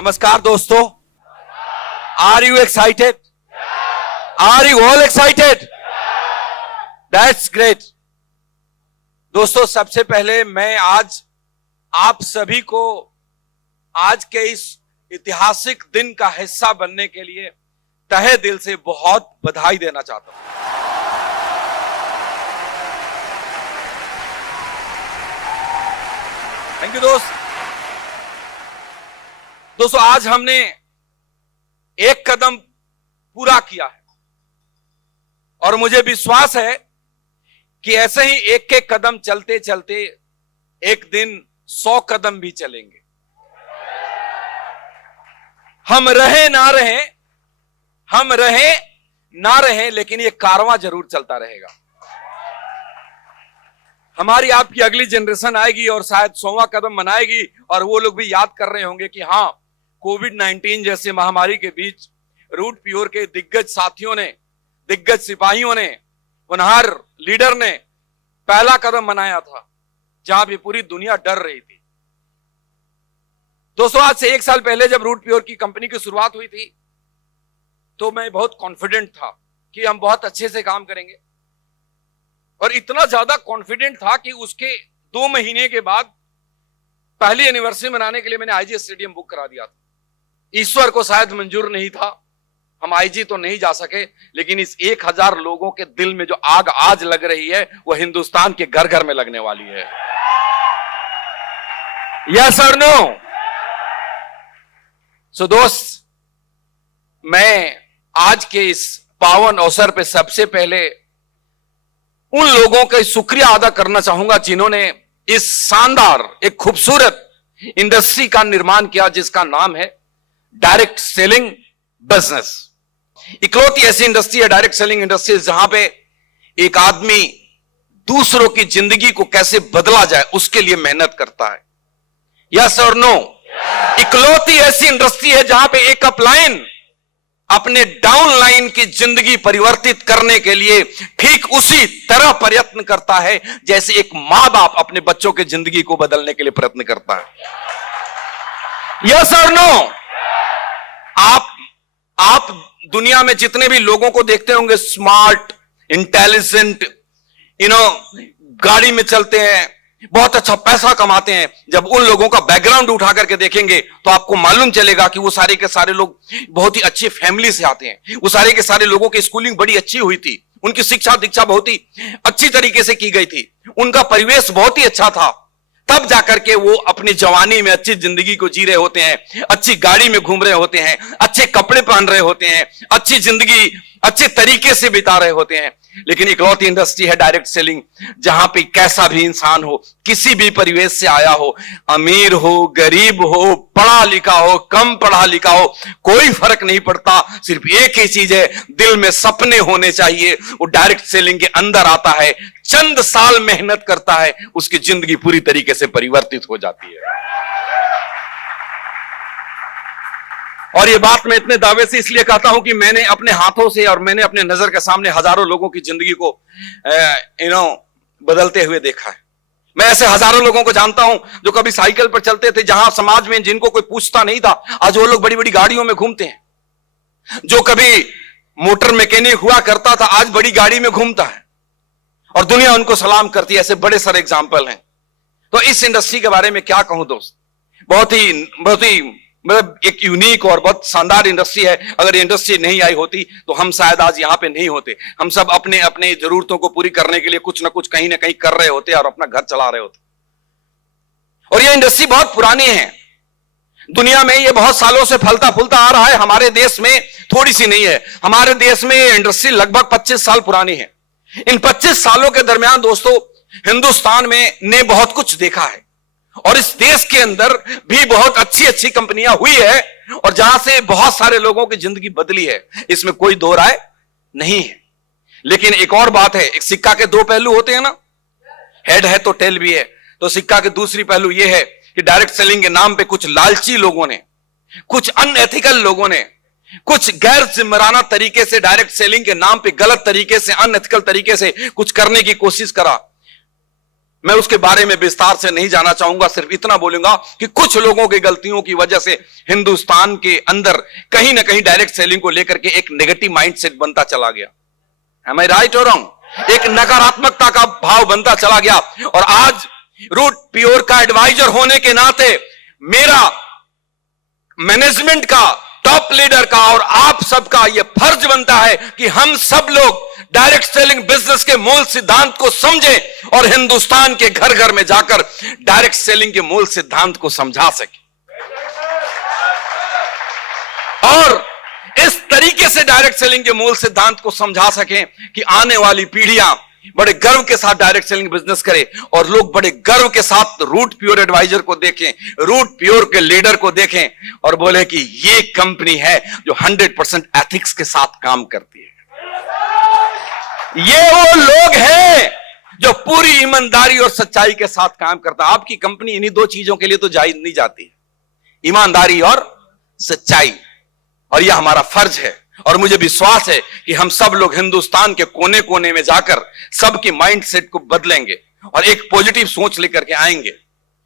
नमस्कार दोस्तों, are you excited? Are you all excited? That's great. दोस्तों, सबसे पहले मैं आज आप सभी को आज के इस ऐतिहासिक दिन का हिस्सा बनने के लिए तहे दिल से बहुत बधाई देना चाहता हूं। थैंक यू दोस्तों, आज हमने एक कदम पूरा किया है और मुझे विश्वास है कि ऐसे ही एक एक कदम चलते चलते एक दिन 100 कदम भी चलेंगे। हम रहे ना रहे, लेकिन ये कारवां जरूर चलता रहेगा। हमारी आपकी अगली जनरेशन आएगी और शायद 100वां कदम बनाएगी और वो लोग भी याद कर रहे होंगे कि हां, कोविड-19 जैसे महामारी के बीच रूट प्योर के दिग्गज साथियों ने, दिग्गज सिपाहियों ने, होनहार लीडर ने पहला कदम बनाया था जहां भी पूरी दुनिया डर रही थी। दोस्तों, आज से 1 साल पहले जब रूट प्योर की कंपनी की शुरुआत हुई थी तो मैं बहुत कॉन्फिडेंट था कि हम बहुत अच्छे से काम करेंगे और इतना ज्यादा कॉन्फिडेंट था कि उसके 2 महीने के बाद पहली एनिवर्सरी मनाने के लिए मैंने आईजी स्टेडियम बुक करा दिया था। ईश्वर को शायद मंजूर नहीं था, हम आईजी तो नहीं जा सके, लेकिन इस 1000 लोगों के दिल में जो आग आज लग रही है वो हिंदुस्तान के घर घर में लगने वाली है। यस और नो? सो दोस्त, मैं आज के इस पावन अवसर पे सबसे पहले उन लोगों का शुक्रिया अदा करना चाहूंगा जिन्होंने इस शानदार, एक खूबसूरत इंडस्ट्री का निर्माण किया जिसका नाम है डायरेक्ट सेलिंग बिजनेस। इकलौती ऐसी इंडस्ट्री है डायरेक्ट सेलिंग इंडस्ट्री जहां पे एक आदमी दूसरों की जिंदगी को कैसे बदला जाए उसके लिए मेहनत करता है। यस और नो? इकलौती ऐसी इंडस्ट्री है जहां पे एक अपलाइन अपने डाउन लाइन की जिंदगी परिवर्तित करने के लिए ठीक उसी तरह प्रयत्न करता है जैसे एक मां बाप अपने बच्चों की जिंदगी को बदलने के लिए प्रयत्न करता है। यस और नो? आप दुनिया में जितने भी लोगों को देखते होंगे, स्मार्ट, इंटेलिजेंट, गाड़ी में चलते हैं, बहुत अच्छा पैसा कमाते हैं, जब उन लोगों का बैकग्राउंड उठा करके देखेंगे तो आपको मालूम चलेगा कि वो सारे के सारे लोग बहुत ही अच्छी फैमिली से आते हैं। वो सारे के सारे लोगों की स्कूलिंग बड़ी अच्छी हुई थी, उनकी शिक्षा दीक्षा बहुत ही अच्छी तरीके से की गई थी, उनका परिवेश बहुत ही अच्छा था। तब जाकर के वो अपनी जवानी में अच्छी जिंदगी को जी रहे होते हैं, अच्छी गाड़ी में घूम रहे होते हैं, अच्छे कपड़े पहन रहे होते हैं, अच्छी जिंदगी अच्छे तरीके से बिता रहे होते हैं। लेकिन इकलौती इंडस्ट्री है डायरेक्ट सेलिंग जहां पे कैसा भी इंसान हो, किसी भी परिवेश से आया हो, अमीर हो, गरीब हो, पढ़ा लिखा हो, कम पढ़ा लिखा हो, कोई फर्क नहीं पड़ता। सिर्फ एक ही चीज है, दिल में सपने होने चाहिए। वो डायरेक्ट सेलिंग के अंदर आता है, चंद साल मेहनत करता है, उसकी जिंदगी पूरी तरीके से परिवर्तित हो जाती है। और ये बात मैं इतने दावे से इसलिए कहता हूं कि मैंने अपने हाथों से और मैंने अपने नजर के सामने हजारों लोगों की जिंदगी को बदलते हुए देखा है। मैं ऐसे हजारों लोगों को जानता हूं जो कभी साइकिल पर चलते थे, जहां समाज में जिनको कोई पूछता नहीं था, आज वो लोग बड़ी बड़ी गाड़ियों में घूमते हैं। जो कभी मोटर मैकेनिक हुआ करता था, आज बड़ी गाड़ी में घूमता है और दुनिया उनको सलाम करती है। ऐसे बड़े सारे एग्जाम्पल हैं। तो इस इंडस्ट्री के बारे में क्या कहूं दोस्त, बहुत ही मतलब एक यूनिक और बहुत शानदार इंडस्ट्री है। अगर ये इंडस्ट्री नहीं आई होती तो हम शायद आज यहां पे नहीं होते। हम सब अपने अपने जरूरतों को पूरी करने के लिए कुछ ना कुछ कहीं ना कहीं कर रहे होते और अपना घर चला रहे होते। और ये इंडस्ट्री बहुत पुरानी है, दुनिया में ये बहुत सालों से फलता फूलता आ रहा है। हमारे देश में थोड़ी सी नहीं है, हमारे देश में ये इंडस्ट्री लगभग 25 साल पुरानी है। इन 25 सालों के दरमियान दोस्तों, हिंदुस्तान में ने बहुत कुछ देखा है और इस देश के अंदर भी बहुत अच्छी अच्छी कंपनियां हुई है और जहां से बहुत सारे लोगों की जिंदगी बदली है, इसमें कोई दो राय नहीं है। लेकिन एक और बात है, एक सिक्का के 2 पहलू होते हैं ना, हेड है तो टेल भी है। तो सिक्का के दूसरी पहलू यह है कि डायरेक्ट सेलिंग के नाम पे कुछ लालची लोगों ने, कुछ अनएथिकल लोगों ने, कुछ गैर जिम्मेदाराना तरीके से डायरेक्ट सेलिंग के नाम पे गलत तरीके से, अनएथिकल तरीके से कुछ करने की कोशिश करा। मैं उसके बारे में विस्तार से नहीं जाना चाहूंगा, सिर्फ इतना बोलूंगा कि कुछ लोगों की गलतियों की वजह से हिंदुस्तान के अंदर कहीं ना कहीं डायरेक्ट सेलिंग को लेकर के एक नेगेटिव माइंडसेट बनता चला गया। एम आई राइट और रॉन्ग? एक नकारात्मकता का भाव बनता चला गया। और आज रूट प्योर का एडवाइजर होने के नाते मेरा मैनेजमेंट का, टॉप लीडर का और आप सबका यह फर्ज बनता है कि हम सब लोग डायरेक्ट सेलिंग बिजनेस के मूल सिद्धांत को समझें और हिंदुस्तान के घर घर में जाकर डायरेक्ट सेलिंग के मूल सिद्धांत को समझा सकें और इस तरीके से डायरेक्ट सेलिंग के मूल सिद्धांत को समझा सकें कि आने वाली पीढ़ियां बड़े गर्व के साथ डायरेक्ट सेलिंग बिजनेस करें और लोग बड़े गर्व के साथ रूट प्योर एडवाइजर को देखें, रूट प्योर के लीडर को देखें और बोले कि ये कंपनी है जो 100% एथिक्स के साथ काम करती है। ये वो लोग हैं जो पूरी ईमानदारी और सच्चाई के साथ काम करता है। आपकी कंपनी इन्हीं दो चीजों के लिए तो नहीं जाती है, ईमानदारी और सच्चाई, और यह हमारा फर्ज है। और मुझे विश्वास है कि हम सब लोग हिंदुस्तान के कोने कोने में जाकर सबकी माइंडसेट को बदलेंगे और एक पॉजिटिव सोच लेकर के आएंगे।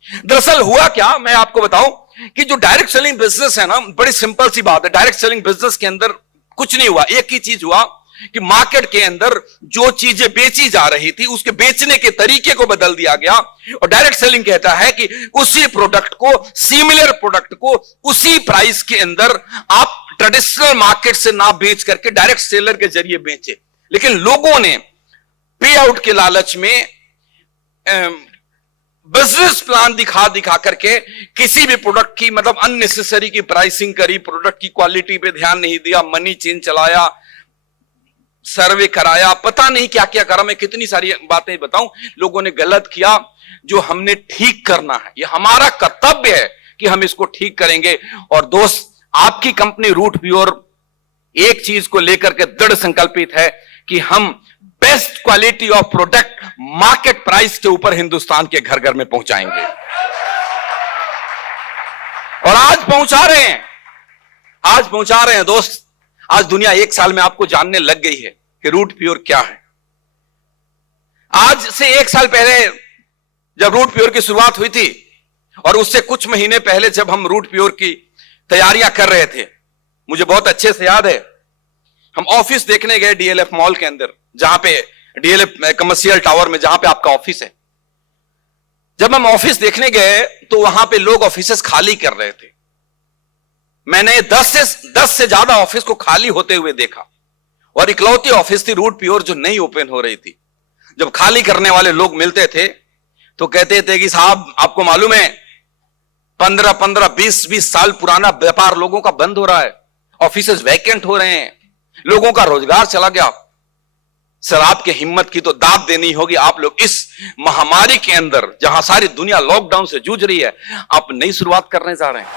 दरअसल हुआ क्या, मैं आपको बताऊं कि जो डायरेक्ट सेलिंग बिजनेस है ना, बड़ी सिंपल सी बात है। डायरेक्ट सेलिंग बिजनेस के अंदर कुछ नहीं हुआ, एक ही चीज हुआ कि मार्केट के अंदर जो चीजें बेची जा रही थी उसके बेचने के तरीके को बदल दिया गया। और डायरेक्ट सेलिंग कहता है कि उसी प्रोडक्ट को, सिमिलर प्रोडक्ट को उसी प्राइस के अंदर आप ट्रेडिशनल मार्केट से ना बेच करके डायरेक्ट सेलर के जरिए बेचे। लेकिन लोगों ने पे आउट के लालच में बिजनेस प्लान दिखा दिखा करके किसी भी प्रोडक्ट की मतलब अननेसेसरी की प्राइसिंग करी, प्रोडक्ट की क्वालिटी पे ध्यान नहीं दिया, मनी चेंज चलाया, सर्वे कराया, पता नहीं क्या क्या करा। मैं कितनी सारी बातें बताऊं, लोगों ने गलत किया। जो हमने ठीक करना है, यह हमारा कर्तव्य है कि हम इसको ठीक करेंगे। और दोस्त, आपकी कंपनी रूट प्योर एक चीज को लेकर के दृढ़ संकल्पित है कि हम best quality of product market price के ऊपर हिंदुस्तान के घर घर में पहुंचाएंगे और आज पहुंचा रहे हैं दोस्त। आज दुनिया एक साल में आपको जानने लग गई है कि रूट प्योर क्या है। आज से एक साल पहले जब रूट प्योर की शुरुआत हुई थी और उससे कुछ महीने पहले जब हम रूट प्योर की तैयारियां कर रहे थे, मुझे बहुत अच्छे से याद है, हम ऑफिस देखने गए डीएलएफ मॉल के अंदर, जहां पे डीएलएफ कमर्शियल टावर में जहां पे आपका ऑफिस है। जब हम ऑफिस देखने गए तो वहां पे लोग ऑफिसेस खाली कर रहे थे। मैंने 10 से ज्यादा ऑफिस को खाली होते हुए देखा और इकलौती ऑफिस थी रूट प्योर जो नई ओपन हो रही थी। जब खाली करने वाले लोग मिलते थे तो कहते थे कि साहब आपको मालूम है 15 20 साल पुराना व्यापार लोगों का बंद हो रहा है, ऑफिसेस वैकेंट हो रहे हैं, लोगों का रोजगार चला गया। सर, आपके हिम्मत की तो दाद देनी होगी। आप लोग इस महामारी के अंदर जहां सारी दुनिया लॉकडाउन से जूझ रही है, आप नई शुरुआत करने जा रहे हैं।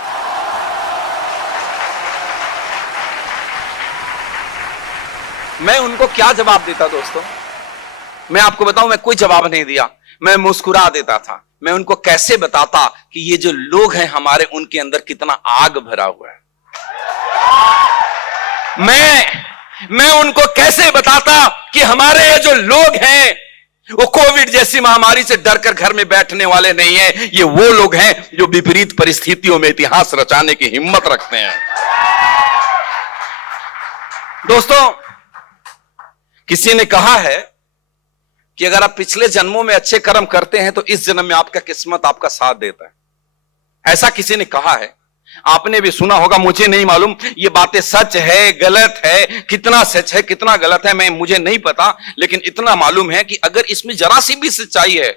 मैं उनको क्या जवाब देता दोस्तों? मैं आपको बताऊं, मैं कोई जवाब नहीं दिया, मैं मुस्कुरा देता था। मैं उनको कैसे बताता कि ये जो लोग हैं हमारे, उनके अंदर कितना आग भरा हुआ है। मैं उनको कैसे बताता कि हमारे ये जो लोग हैं वो कोविड जैसी महामारी से डरकर घर में बैठने वाले नहीं है। ये वो लोग हैं जो विपरीत परिस्थितियों में इतिहास रचाने की हिम्मत रखते हैं। दोस्तों, किसी ने कहा है कि अगर आप पिछले जन्मों में अच्छे कर्म करते हैं तो इस जन्म में आपका किस्मत आपका साथ देता है। ऐसा किसी ने कहा है, आपने भी सुना होगा, मुझे नहीं मालूम ये बातें सच है गलत है, कितना सच है कितना गलत है मुझे नहीं पता, लेकिन इतना मालूम है कि अगर इसमें जरा सी भी सच्चाई है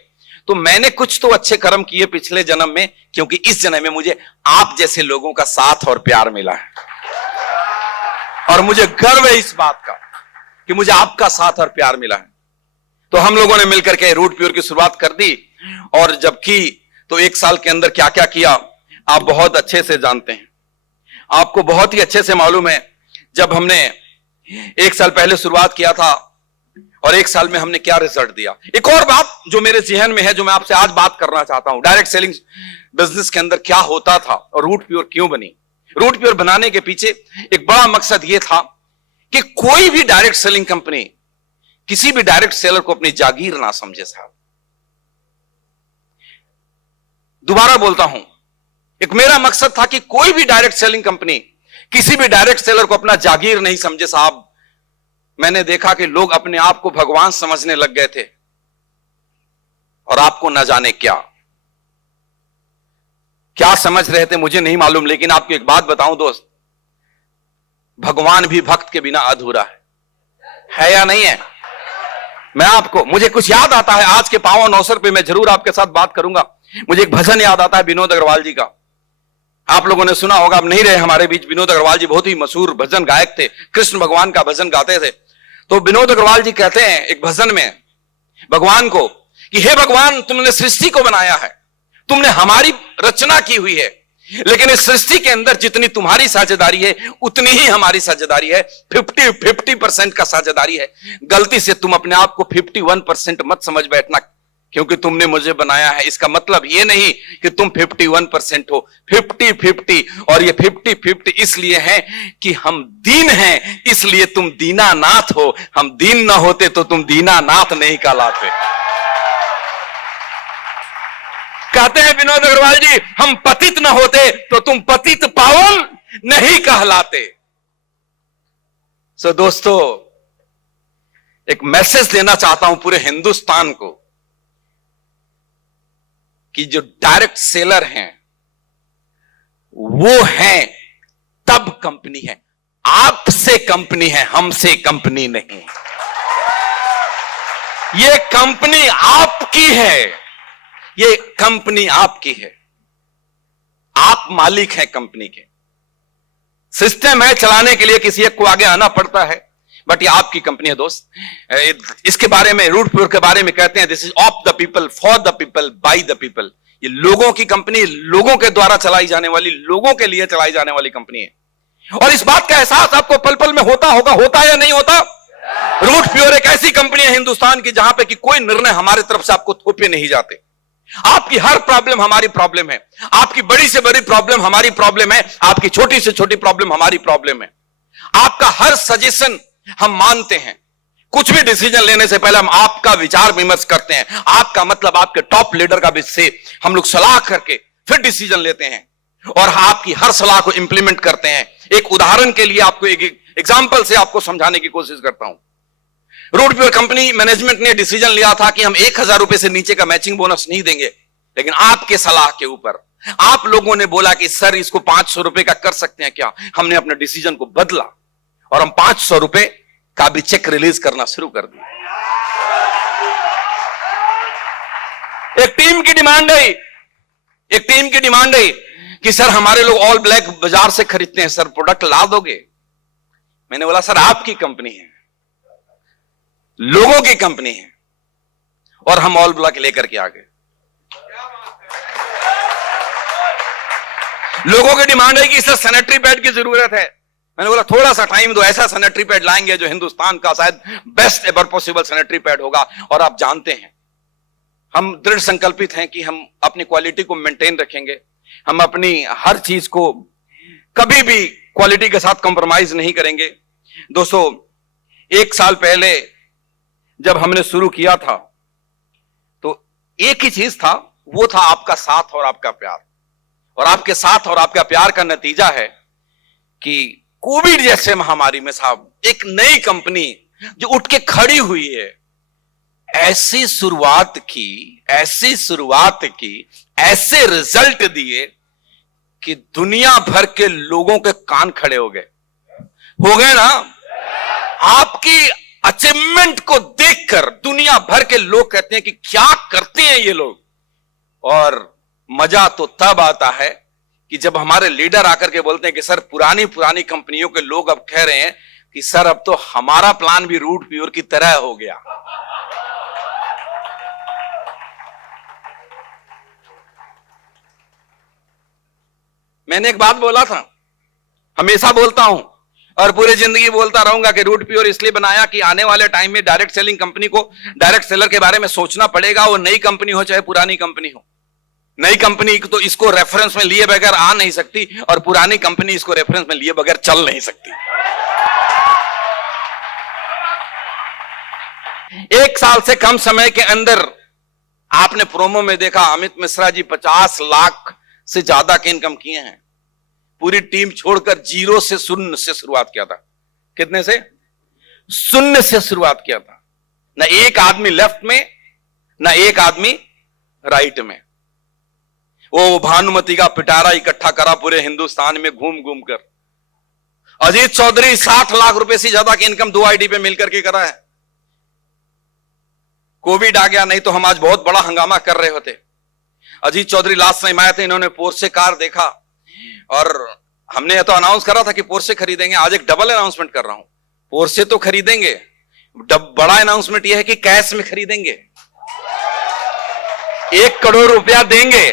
तो मैंने कुछ तो अच्छे कर्म किए पिछले जन्म में, क्योंकि इस जन्म में मुझे आप जैसे लोगों का साथ और प्यार मिला है। और मुझे गर्व है इस बात का कि मुझे आपका साथ और प्यार मिला है। तो हम लोगों ने मिलकर के रूट प्योर की शुरुआत कर दी, और जब की तो एक साल के अंदर क्या क्या किया आप बहुत अच्छे से जानते हैं। आपको बहुत ही अच्छे से मालूम है, जब हमने एक साल पहले शुरुआत किया था और एक साल में हमने क्या रिजल्ट दिया। एक और बात जो मेरे जहन में है, जो मैं आपसे आज बात करना चाहता हूं, डायरेक्ट सेलिंग बिजनेस के अंदर क्या होता था और रूट प्योर क्यों बनी। रूट प्योर बनाने के पीछे एक बड़ा मकसद यह था कि कोई भी डायरेक्ट सेलिंग कंपनी किसी भी डायरेक्ट सेलर को अपनी जागीर ना समझे साहब। दोबारा बोलता हूं, एक मेरा मकसद था कि कोई भी डायरेक्ट सेलिंग कंपनी किसी भी डायरेक्ट सेलर को अपना जागीर नहीं समझे साहब। मैंने देखा कि लोग अपने आप को भगवान समझने लग गए थे और आपको न जाने क्या समझ रहे थे मुझे नहीं मालूम, लेकिन आपको एक बात बताऊं दोस्त, भगवान भी भक्त के बिना अधूरा है या नहीं है? मुझे कुछ याद आता है आज के पावन अवसर पे, मैं जरूर आपके साथ बात करूंगा। मुझे एक भजन याद आता है विनोद अग्रवाल जी का, आप लोगों ने सुना होगा, अब नहीं रहे हमारे बीच। विनोद अग्रवाल जी बहुत ही मशहूर भजन गायक थे, कृष्ण भगवान का भजन गाते थे। तो विनोद अग्रवाल जी कहते हैं एक भजन में भगवान को कि हे भगवान, तुमने सृष्टि को बनाया है, तुमने हमारी रचना की हुई है, लेकिन इस सृष्टि के अंदर जितनी तुम्हारी साझेदारी है उतनी ही हमारी साझेदारी है। 50% का साझेदारी है। गलती से तुम अपने आप को 51% मत समझ बैठना, क्योंकि तुमने मुझे बनाया है। इसका मतलब यह नहीं कि तुम 51% हो, 50-50। और ये 50-50 इसलिए है कि हम दीन हैं, इसलिए तुम दीनानाथ हो। हम दीन ना होते तो तुम दीनानाथ नहीं कहलाते। कहते हैं विनोद अग्रवाल जी, हम पतित न होते तो तुम पतित पावन नहीं कहलाते। सो दोस्तों, एक मैसेज देना चाहता हूं पूरे हिंदुस्तान को कि जो डायरेक्ट सेलर हैं वो हैं तब कंपनी है, आपसे कंपनी है, हमसे कंपनी नहीं। ये कंपनी आपकी है, ये कंपनी आपकी है, आप मालिक हैं कंपनी के। सिस्टम है चलाने के लिए किसी एक को आगे आना पड़ता है, बट ये आपकी कंपनी है दोस्त। इसके बारे में, रूट प्योर के बारे में कहते हैं this is of the people, for the people, by the people. ये लोगों की कंपनी, लोगों के द्वारा चलाई जाने वाली, लोगों के लिए चलाई जाने वाली कंपनी है। और इस बात का एहसास आपको पल पल में होता होगा, होता या नहीं होता? रूट प्योर एक ऐसी कंपनी है हिंदुस्तान की जहां पे कि कोई निर्णय हमारी तरफ से आपको थोपे नहीं जाते। आपकी हर प्रॉब्लम हमारी प्रॉब्लम है, आपकी बड़ी से बड़ी प्रॉब्लम हमारी प्रॉब्लम है, आपकी छोटी से छोटी प्रॉब्लम हमारी प्रॉब्लम है। आपका हर सजेशन हम मानते हैं। कुछ भी डिसीजन लेने से पहले हम आपका विचार विमर्श करते हैं। आपका मतलब आपके टॉप लीडर का से हम लोग सलाह करके फिर डिसीजन लेते हैं और आपकी हर सलाह को इंप्लीमेंट करते हैं। एक उदाहरण के लिए आपको एक एग्जांपल से आपको समझाने की कोशिश करता हूं। रूट प्योर कंपनी मैनेजमेंट ने डिसीजन लिया था कि हम 1000 रुपए से नीचे का मैचिंग बोनस नहीं देंगे, लेकिन आपके सलाह के ऊपर आप लोगों ने बोला कि सर इसको 500 रुपए का कर सकते हैं क्या। हमने अपने डिसीजन को बदला और हम 500 रुपए का भी चेक रिलीज करना शुरू कर दिया। एक टीम की डिमांड है कि सर हमारे लोग ऑल ब्लैक बाजार से खरीदते हैं, सर प्रोडक्ट ला दोगे? मैंने बोला सर आपकी कंपनी है, लोगों की कंपनी है, और हम ऑल ब्लैक लेकर के आ गए। लोगों की डिमांड है कि सर सैनिटरी पैड की जरूरत है। मैंने बोला थोड़ा सा टाइम दो, ऐसा सैनिटरी पैड लाएंगे जो हिंदुस्तान का शायद best ever possible sanitary pad होगा। और आप जानते हैं हम दृढ़ संकल्पित हैं कि हम अपनी क्वालिटी को मेंटेन रखेंगे, हम अपनी हर चीज को कभी भी क्वालिटी के साथ कॉम्प्रोमाइज नहीं करेंगे। दोस्तों, 1 साल पहले जब हमने शुरू किया था तो एक ही चीज था, वो था आपका साथ और आपका प्यार। और आपके साथ और आपका प्यार का नतीजा है कि कोविड जैसे महामारी में साहब एक नई कंपनी जो उठ के खड़ी हुई है, ऐसी शुरुआत की, ऐसे रिजल्ट दिए कि दुनिया भर के लोगों के कान खड़े हो गए ना। आपकी अचीवमेंट को देखकर दुनिया भर के लोग कहते हैं कि क्या करते हैं ये लोग। और मजा तो तब आता है कि जब हमारे लीडर आकर के बोलते हैं कि सर पुरानी कंपनियों के लोग अब कह रहे हैं कि सर अब तो हमारा प्लान भी रूट प्योर की तरह हो गया। मैंने एक बात बोला था, हमेशा बोलता हूं और पूरी जिंदगी बोलता रहूंगा कि रूट प्योर इसलिए बनाया कि आने वाले टाइम में डायरेक्ट सेलिंग कंपनी को, डायरेक्ट सेलर के बारे में सोचना पड़ेगा। वो नई कंपनी हो चाहे पुरानी कंपनी हो, नई कंपनी तो इसको रेफरेंस में लिए बगैर आ नहीं सकती और पुरानी कंपनी इसको रेफरेंस में लिए बगैर चल नहीं सकती। 1 साल से कम समय के अंदर आपने प्रोमो में देखा अमित मिश्रा जी 50 लाख से ज्यादा के इनकम किए हैं। पूरी टीम छोड़कर 0 से 0 से शुरुआत किया था। कितने से? 0 से शुरुआत किया था। ना एक आदमी लेफ्ट में, ना एक आदमी राइट में। वो भानुमति का पिटारा इकट्ठा करा पूरे हिंदुस्तान में घूम घूम कर। अजीत चौधरी 60 लाख रुपए से ज्यादा की इनकम 2 आईडी पे मिलकर के करा है। कोविड आ गया, नहीं तो हम आज बहुत बड़ा हंगामा कर रहे होते। अजीत चौधरी लास्ट टाइम आए थे, इन्होंने पोर्शे कार देखा और हमने तो अनाउंस करा था कि पोर्शे खरीदेंगे। आज एक डबल अनाउंसमेंट कर रहा हूं, पोर्शे तो खरीदेंगे, बड़ा अनाउंसमेंट यह है कि कैश में खरीदेंगे, 1 करोड़ रुपया देंगे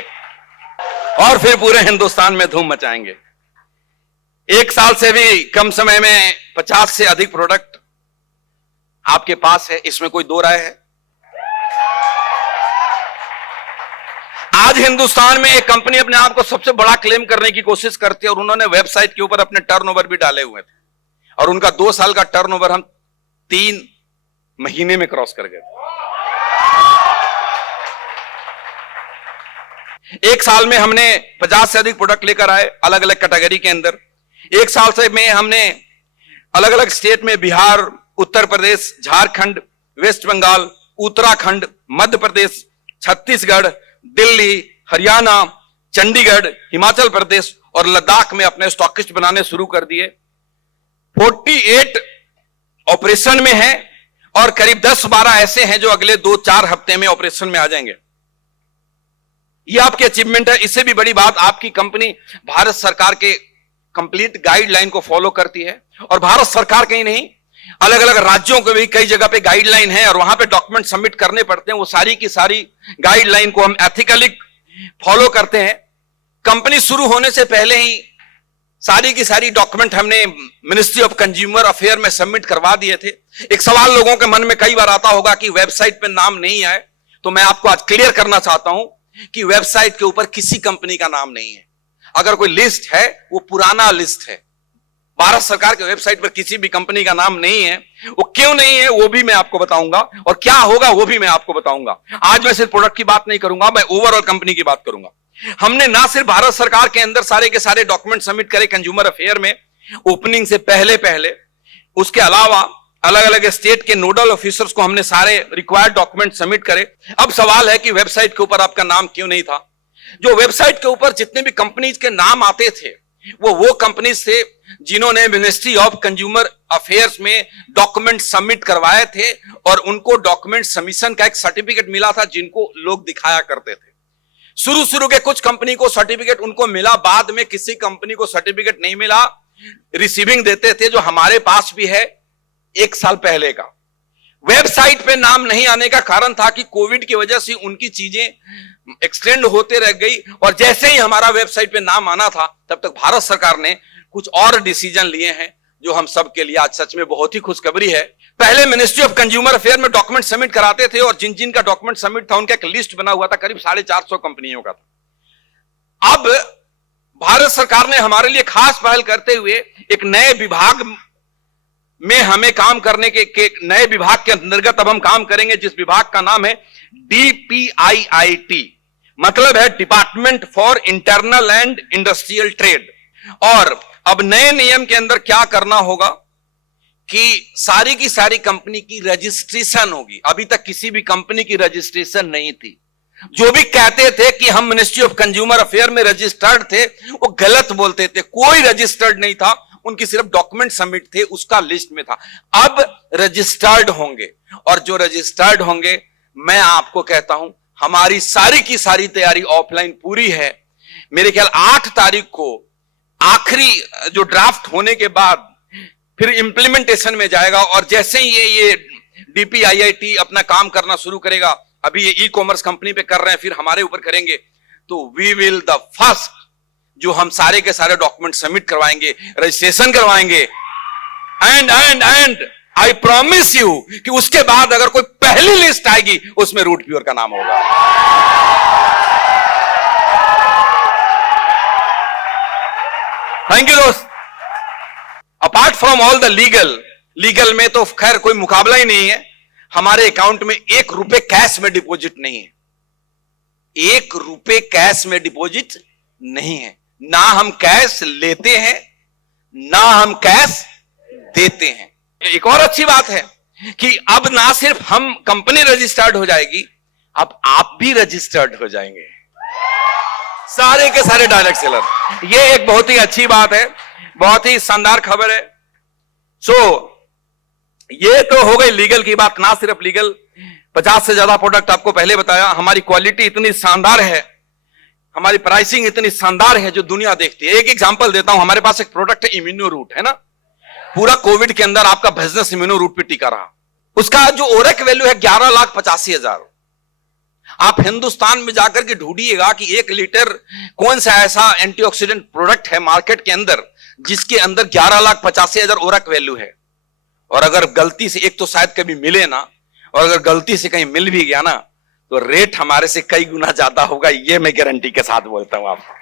और फिर पूरे हिंदुस्तान में धूम मचाएंगे। 1 साल से भी कम समय में 50 से अधिक प्रोडक्ट आपके पास है, इसमें कोई दो राय है? आज हिंदुस्तान में एक कंपनी अपने आप को सबसे बड़ा क्लेम करने की कोशिश करती है और उन्होंने वेबसाइट के ऊपर अपने टर्नओवर भी डाले हुए थे और उनका 2 साल का टर्नओवर हम 3 महीने में क्रॉस कर गए। 1 साल में हमने 50 से अधिक प्रोडक्ट लेकर आए अलग अलग कैटेगरी के अंदर। 1 साल से में हमने अलग अलग स्टेट में बिहार, उत्तर प्रदेश, झारखंड, वेस्ट बंगाल, उत्तराखंड, मध्य प्रदेश, छत्तीसगढ़, दिल्ली, हरियाणा, चंडीगढ़, हिमाचल प्रदेश और लद्दाख में अपने स्टॉकिस्ट बनाने शुरू कर दिए। 48 ऑपरेशन में है और करीब 10-12 ऐसे हैं जो अगले 2-4 हफ्ते में ऑपरेशन में आ जाएंगे। यह आपकी अचीवमेंट है। इससे भी बड़ी बात, आपकी कंपनी भारत सरकार के कंप्लीट गाइडलाइन को फॉलो करती है और भारत सरकार के ही नहीं, अलग अलग राज्यों के भी कई जगह पे गाइडलाइन है और वहां पे डॉक्यूमेंट सबमिट करने पड़ते हैं। वो सारी की सारी गाइडलाइन को हम एथिकली फॉलो करते हैं। कंपनी शुरू होने से पहले ही सारी की सारी डॉक्यूमेंट हमने मिनिस्ट्री ऑफ कंज्यूमर अफेयर में सबमिट करवा दिए थे। एक सवाल लोगों के मन में कई बार आता होगा कि वेबसाइट पे नाम नहीं आए, तो मैं आपको आज क्लियर करना चाहता हूं कि वेबसाइट के ऊपर किसी कंपनी का नाम नहीं है। अगर कोई लिस्ट है वो पुराना लिस्ट है। भारत सरकार के वेबसाइट पर किसी भी कंपनी का नाम नहीं है। वो क्यों नहीं है वो भी मैं आपको बताऊंगा और क्या होगा वो भी मैं आपको बताऊंगा। आज मैं सिर्फ प्रोडक्ट की बात नहीं करूंगा, मैं ओवरऑल कंपनी की बात करूंगा। हमने ना सिर्फ भारत सरकार के अंदर सारे के सारे डॉक्यूमेंट सबमिट करे कंज्यूमर अफेयर में ओपनिंग से पहले, उसके अलावा अलग अलग स्टेट के नोडल ऑफिसर्स को हमने सारे रिक्वायर्ड डॉक्यूमेंट सबमिट करे। अब सवाल है कि वेबसाइट के ऊपर आपका नाम क्यों नहीं था? जो वेबसाइट के ऊपर जितने भी कंपनीज के नाम आते थे वो कंपनीज थे जिन्होंने मिनिस्ट्री ऑफ कंज्यूमर अफेयर्स में डॉक्यूमेंट सबमिट करवाए थे और उनको डॉक्यूमेंट सबमिशन का एक सर्टिफिकेट मिला था जिनको लोग दिखाया करते थे। शुरू के कुछ कंपनी को सर्टिफिकेट उनको मिला, बाद में किसी कंपनी को सर्टिफिकेट नहीं मिला। रिसीविंग देते थे, जो हमारे पास भी है 1 साल पहले का। वेबसाइट पे नाम नहीं आने का कारण था कि कोविड की वजह से उनकी चीजें एक्सटेंड होते रह गई और जैसे ही हमारा वेबसाइट पे नाम आना था तब तक भारत सरकार ने कुछ और डिसीजन लिए हैं जो हम सब के लिए आज सच में बहुत ही खुशखबरी है। पहले मिनिस्ट्री ऑफ कंज्यूमर अफेयर में डॉक्यूमेंट सबमिट कराते थे और जिन जिन का डॉक्यूमेंट सबमिट था उनका एक लिस्ट बना हुआ था, करीब 450 कंपनियों का था। अब भारत सरकार ने हमारे लिए खास पहल करते हुए एक नए विभाग में हमें काम करने के नए विभाग के अंतर्गत अब हम काम करेंगे, जिस विभाग का नाम है DPIIT, मतलब है department for internal and industrial trade. और अब नए नियम के अंदर क्या करना होगा कि सारी की सारी कंपनी की रजिस्ट्रेशन होगी। अभी तक किसी भी कंपनी की रजिस्ट्रेशन नहीं थी। जो भी कहते थे कि हम मिनिस्ट्री ऑफ कंज्यूमर अफेयर में रजिस्टर्ड थे वो गलत बोलते थे। कोई रजिस्टर्ड नहीं था, उनकी सिर्फ डॉक्यूमेंट सबमिट थे, उसका लिस्ट में था। अब रजिस्टर्ड होंगे और जो रजिस्टर्ड होंगे, मैं आपको कहता हूं हमारी सारी की सारी तैयारी ऑफलाइन पूरी है। मेरे ख्याल 8 तारीख को आखिरी जो ड्राफ्ट होने के बाद फिर इंप्लीमेंटेशन में जाएगा और जैसे ही ये DPIIT अपना काम करना शुरू करेगा, अभी ये ई-कॉमर्स कंपनी पे कर रहे हैं, फिर हमारे ऊपर करेंगे, तो वी विल द फर्स्ट जो हम सारे के सारे डॉक्यूमेंट सबमिट करवाएंगे, रजिस्ट्रेशन करवाएंगे एंड आई प्रॉमिस यू कि उसके बाद अगर कोई पहली लिस्ट आएगी उसमें रूट प्योर का नाम होगा। थैंक यू दोस्त। Apart from all the legal में तो खैर कोई मुकाबला ही नहीं है। हमारे अकाउंट में 1 रुपए कैश में डिपॉजिट नहीं है। 1 रुपए कैश में डिपॉजिट नहीं है। ना हम कैश लेते हैं, ना हम कैश देते हैं। एक और अच्छी बात है कि अब ना सिर्फ हम कंपनी रजिस्टर्ड हो जाएगी, अब आप भी रजिस्टर्ड हो जाएंगे, सारे के सारे डायरेक्ट सेलर। ये एक बहुत ही अच्छी बात है, बहुत ही शानदार खबर है। ये तो हो गई लीगल की बात। ना सिर्फ लीगल, 50 से ज्यादा प्रोडक्ट आपको पहले बताया। हमारी क्वालिटी इतनी शानदार है, हमारी प्राइसिंग इतनी शानदार है जो दुनिया देखती है। एक एग्जांपल देता हूं, हमारे पास एक प्रोडक्ट है इम्यूनो रूट, है ना। पूरा कोविड के अंदर आपका बिजनेस इम्यूनो रूट पे टिका रहा। उसका जो ओरेक वैल्यू है 11,85,000। आप हिंदुस्तान में जाकर के ढूंढिएगा कि 1 लीटर कौन सा ऐसा एंटीऑक्सीडेंट प्रोडक्ट है मार्केट के अंदर जिसके अंदर 11,85,000 ओरेक वैल्यू है। और अगर गलती से, एक तो शायद कभी मिले ना, और अगर गलती से कहीं मिल भी गया ना तो रेट हमारे से कई गुना ज्यादा होगा, ये मैं गारंटी के साथ बोलता हूं आपको।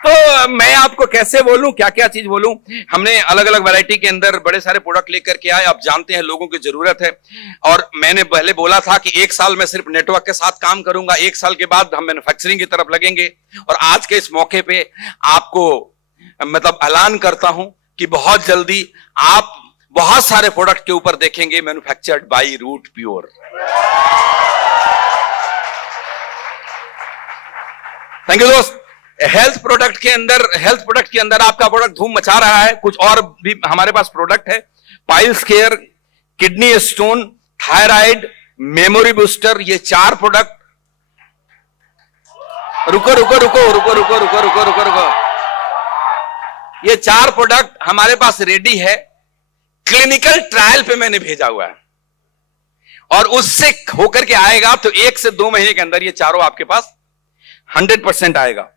तो मैं आपको कैसे बोलूं, क्या क्या चीज बोलूं। हमने अलग अलग वैरायटी के अंदर बड़े सारे प्रोडक्ट लेकर के आए। आप जानते हैं लोगों की जरूरत है, और मैंने पहले बोला था कि 1 साल में सिर्फ नेटवर्क के साथ काम करूंगा, 1 साल के बाद हम मैन्युफैक्चरिंग की तरफ लगेंगे। और आज के इस मौके पे आपको मतलब ऐलान करता हूं कि बहुत जल्दी आप बहुत सारे प्रोडक्ट के ऊपर देखेंगे manufactured by root pure. Thank you दोस्त। हेल्थ प्रोडक्ट के अंदर आपका प्रोडक्ट धूम मचा रहा है। कुछ और भी हमारे पास प्रोडक्ट है, piles care, kidney stone, thyroid, memory booster, ये 4 प्रोडक्ट। रुको रुको रुको रुको रुको रुको रुको रुको रुको, ये 4 प्रोडक्ट हमारे पास रेडी है, क्लिनिकल ट्रायल पे मैंने भेजा हुआ है, और उससे होकर के आएगा तो 1 से 2 महीने के अंदर ये चारों आपके पास 100% आएगा।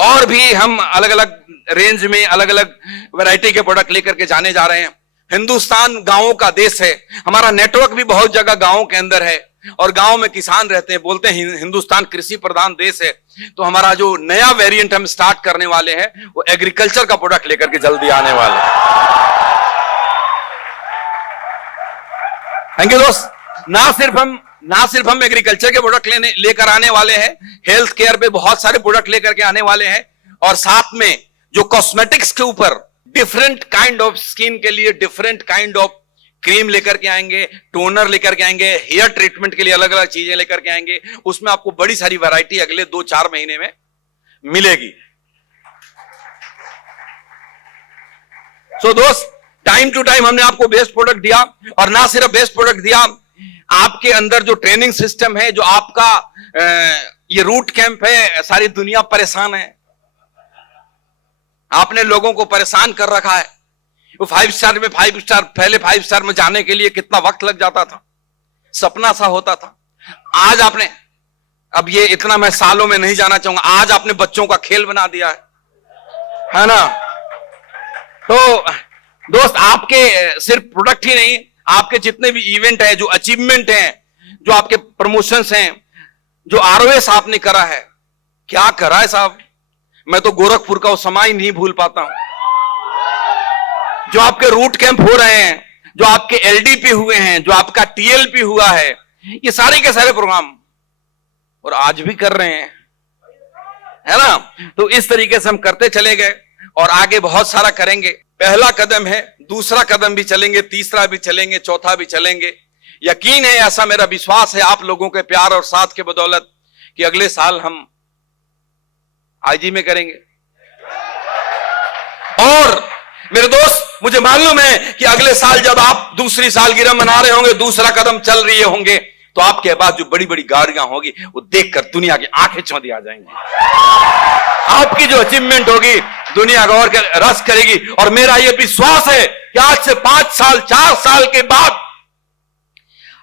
और भी हम अलग अलग रेंज में अलग अलग वैरायटी के प्रोडक्ट लेकर के जाने जा रहे हैं। हिंदुस्तान गांवों का देश है, हमारा नेटवर्क भी बहुत जगह गांवों के अंदर है, और गांव में किसान रहते हैं। बोलते हैं हिंदुस्तान कृषि प्रधान देश है, तो हमारा जो नया वेरिएंट हम स्टार्ट करने वाले हैं वो एग्रीकल्चर का प्रोडक्ट लेकर के जल्दी आने वाले हैं। थैंक यू दोस्त। ना सिर्फ हम एग्रीकल्चर के प्रोडक्ट लेकर आने वाले हैं, हेल्थ केयर पे बहुत सारे प्रोडक्ट लेकर के आने वाले हैं, और साथ में जो कॉस्मेटिक्स के ऊपर डिफरेंट काइंड ऑफ स्किन के लिए डिफरेंट काइंड ऑफ क्रीम लेकर के आएंगे, टोनर लेकर के आएंगे, हेयर ट्रीटमेंट के लिए अलग अलग चीजें लेकर के आएंगे। उसमें आपको बड़ी सारी वैरायटी अगले 2-4 महीने में मिलेगी। दोस्त, टाइम टू टाइम हमने आपको बेस्ट प्रोडक्ट दिया, और ना सिर्फ बेस्ट प्रोडक्ट दिया, आपके अंदर जो ट्रेनिंग सिस्टम है, जो आपका ये रूट कैंप है, सारी दुनिया परेशान है। आपने लोगों को परेशान कर रखा है। वो 5 स्टार में 5 स्टार, पहले 5 स्टार में जाने के लिए कितना वक्त लग जाता था, सपना सा होता था। आज आपने, अब ये इतना मैं सालों में नहीं जाना चाहूंगा, आज आपने बच्चों का खेल बना दिया है ना। तो दोस्त, आपके सिर्फ प्रोडक्ट ही नहीं, आपके जितने भी इवेंट है, जो अचीवमेंट हैं, जो आपके प्रमोशंस हैं, जो आरओएस आपने करा है, क्या करा है साहब, मैं तो गोरखपुर का वो समय नहीं भूल पाता हूं। जो आपके रूट कैंप हो रहे हैं, जो आपके एलडीपी हुए हैं, जो आपका टीएलपी हुआ है, ये सारे के सारे प्रोग्राम, और आज भी कर रहे हैं, है ना। तो इस तरीके से हम करते चले गए, और आगे बहुत सारा करेंगे। पहला कदम है, दूसरा कदम भी चलेंगे, तीसरा भी चलेंगे, चौथा भी चलेंगे। यकीन है, ऐसा मेरा विश्वास है आप लोगों के प्यार और साथ के बदौलत, कि अगले साल हम आईजी में करेंगे। और मेरे दोस्त, मुझे मालूम है कि अगले साल जब आप दूसरी सालगिरह मना रहे होंगे, दूसरा कदम चल रहे होंगे, तो आपके पास जो बड़ी बड़ी गाड़ियां होगी, वो देखकर दुनिया की आंखें चौंधी आ जाएंगी। आपकी जो अचीवमेंट होगी, दुनिया गौर कर रस करेगी। और मेरा यह विश्वास है कि आज से 5 साल 4 साल के बाद,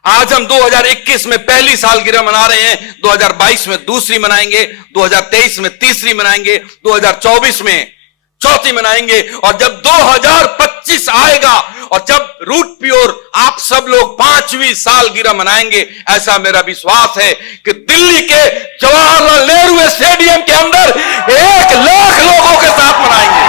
आज हम 2021 में पहली सालगिरह मना रहे हैं, 2022 में दूसरी मनाएंगे, 2023 में तीसरी मनाएंगे, 2024 में चौथी मनाएंगे, और जब 2025 आएगा, और जब रूट प्योर आप सब लोग 5वीं सालगिरह मनाएंगे, ऐसा मेरा विश्वास है कि दिल्ली के जवाहरलाल नेहरू स्टेडियम के अंदर 1 लाख लोगों के साथ मनाएंगे।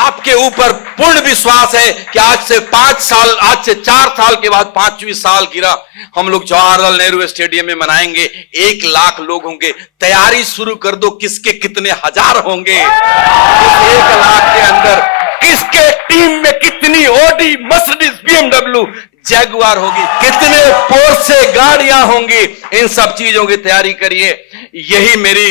आपके आपके ऊपर पूर्ण विश्वास है कि आज से 4 साल के बाद 5वीं साल गिरा हम लोग जवाहरलाल नेहरू स्टेडियम में मनाएंगे। 1 लाख लोग होंगे। तैयारी शुरू कर दो, किसके कितने हजार होंगे इस 1 लाख के अंदर, किसके टीम में कितनी ऑडी, मर्सिडीज, BMW, जैगुआर होगी, कितने पोर्शे गाड़ियां होंगी। इन सब चीजों की तैयारी करिए। यही मेरी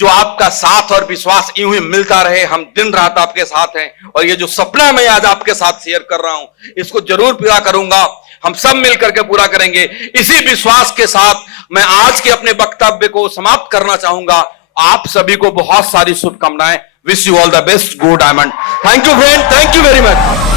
जो आपका साथ और विश्वास यूं ही मिलता रहे। हम दिन रात आपके साथ हैं और ये जो सपना मैं आज आपके साथ शेयर कर रहा हूं इसको जरूर पूरा करूंगा। हम सब मिलकर के पूरा करेंगे। इसी विश्वास के साथ मैं आज के अपने वक्तव्य को समाप्त करना चाहूंगा। आप सभी को बहुत सारी शुभकामनाएं। Wish you all the best. Go diamond. Thank you friend, thank you very much.